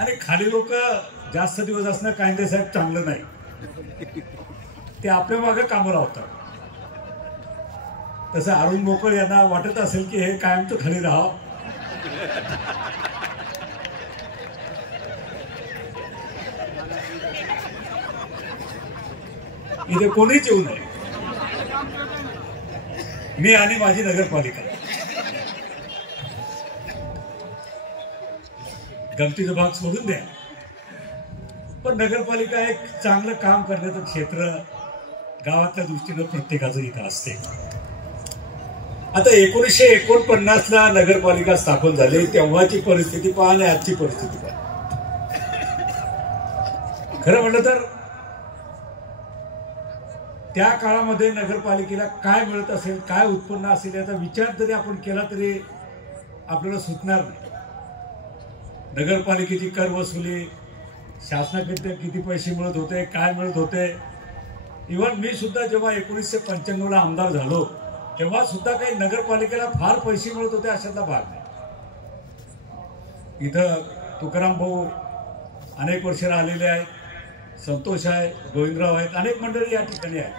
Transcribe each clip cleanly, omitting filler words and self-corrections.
आणि खाली लोक जास्त दिवस असणं कांदे साहेब चांगलं नाही, ते आपल्या मागे कामं लावतात. तसं अरुण मोकळ यांना वाटत असेल की हे कायमचं खाली राहावं. इथे कोणीच येऊ नये, मी आणि माझी नगरपालिका. गमतीचा भाग सोडून द्या, पण नगरपालिका एक चांगलं काम करण्याचं क्षेत्र गावाच्या दृष्टीनं प्रत्येकाचं इथं असते. आता 1949ला नगरपालिका स्थापन झाली, तेव्हाची परिस्थिती पहा आणि आजची परिस्थिती पहा. खरं म्हटलं तर त्या काळामध्ये नगरपालिकेला काय मिळत असेल, काय उत्पन्न असेल याचा विचार जरी आपण केला तरी आपल्याला सुचणार नाही. नगरपालिकेची कर वसुली, शासनाकडे किती पैसे मिळत होते, काय मिळत होते. इव्हन मी सुद्धा जेव्हा 1995ला आमदार झालो तेव्हा सुद्धा काही नगरपालिकेला फार पैसे मिळत होते अशातला भाग नाही. इथं तुकाराम भाऊ अनेक वर्ष आलेले आहेत, संतोष आहे, गोविंदराव आहेत, अनेक मंडळी या ठिकाणी आहेत.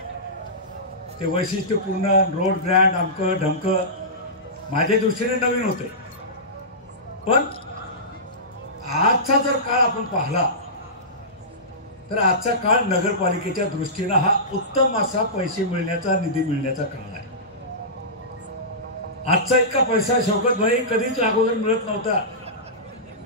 ते वैशिष्ट्यपूर्ण रोड ग्रँड अमकं ढमकं माझ्या दृष्टीने नवीन होते. पण आजचा जर काळ आपण पाहिला तर आजचा काळ नगरपालिकेच्या दृष्टीनं हा उत्तम असा पैसे मिळण्याचा, निधी मिळण्याचा काळ आहे. आजचा इतका पैसा शौकत भाई कधीच अगोदर मिळत नव्हता.